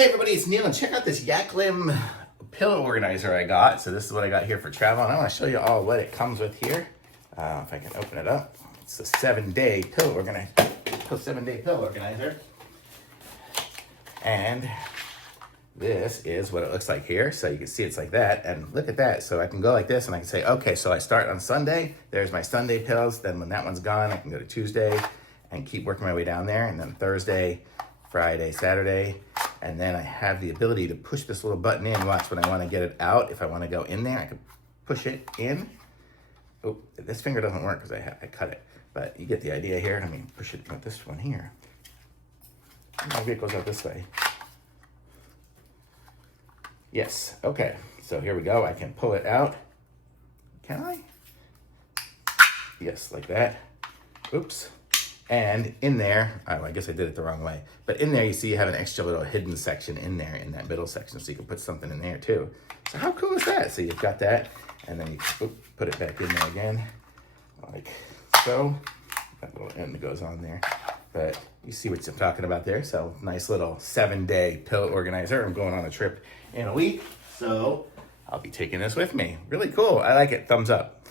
Hey everybody, it's Neil, and check out this Yaklim pillow organizer I got. So this is what I got here for travel, and I want to show you all what it comes with here. If I can open it up. It's a 7-day pillow organizer. 7-day pillow organizer. And this is what it looks like here. So you can see it's like that, and look at that. So I can go like this, and I can say, okay, so I start on Sunday. There's my Sunday pillows. Then when that one's gone, I can go to Tuesday and keep working my way down there, and then Thursday, Friday, Saturday. And then I have the ability to push this little button in. Watch, when I want to get it out, if I want to go in there, I can push it in. Oh, this finger doesn't work because I cut it. But you get the idea here. Let me push it with this one here. Maybe it goes out this way. Yes, okay. So here we go. I can pull it out. Can I? Yes, like that. Oops. And in there, oh, I guess I did it the wrong way. But in there, you see you have an extra little hidden section in there, in that middle section, so you can put something in there too. So how cool is that? So you've got that, and then you put it back in there again, like so. That little end goes on there. But you see what I'm talking about there. So nice little 7-day pillow organizer. I'm going on a trip in a week, so I'll be taking this with me. Really cool. I like it. Thumbs up.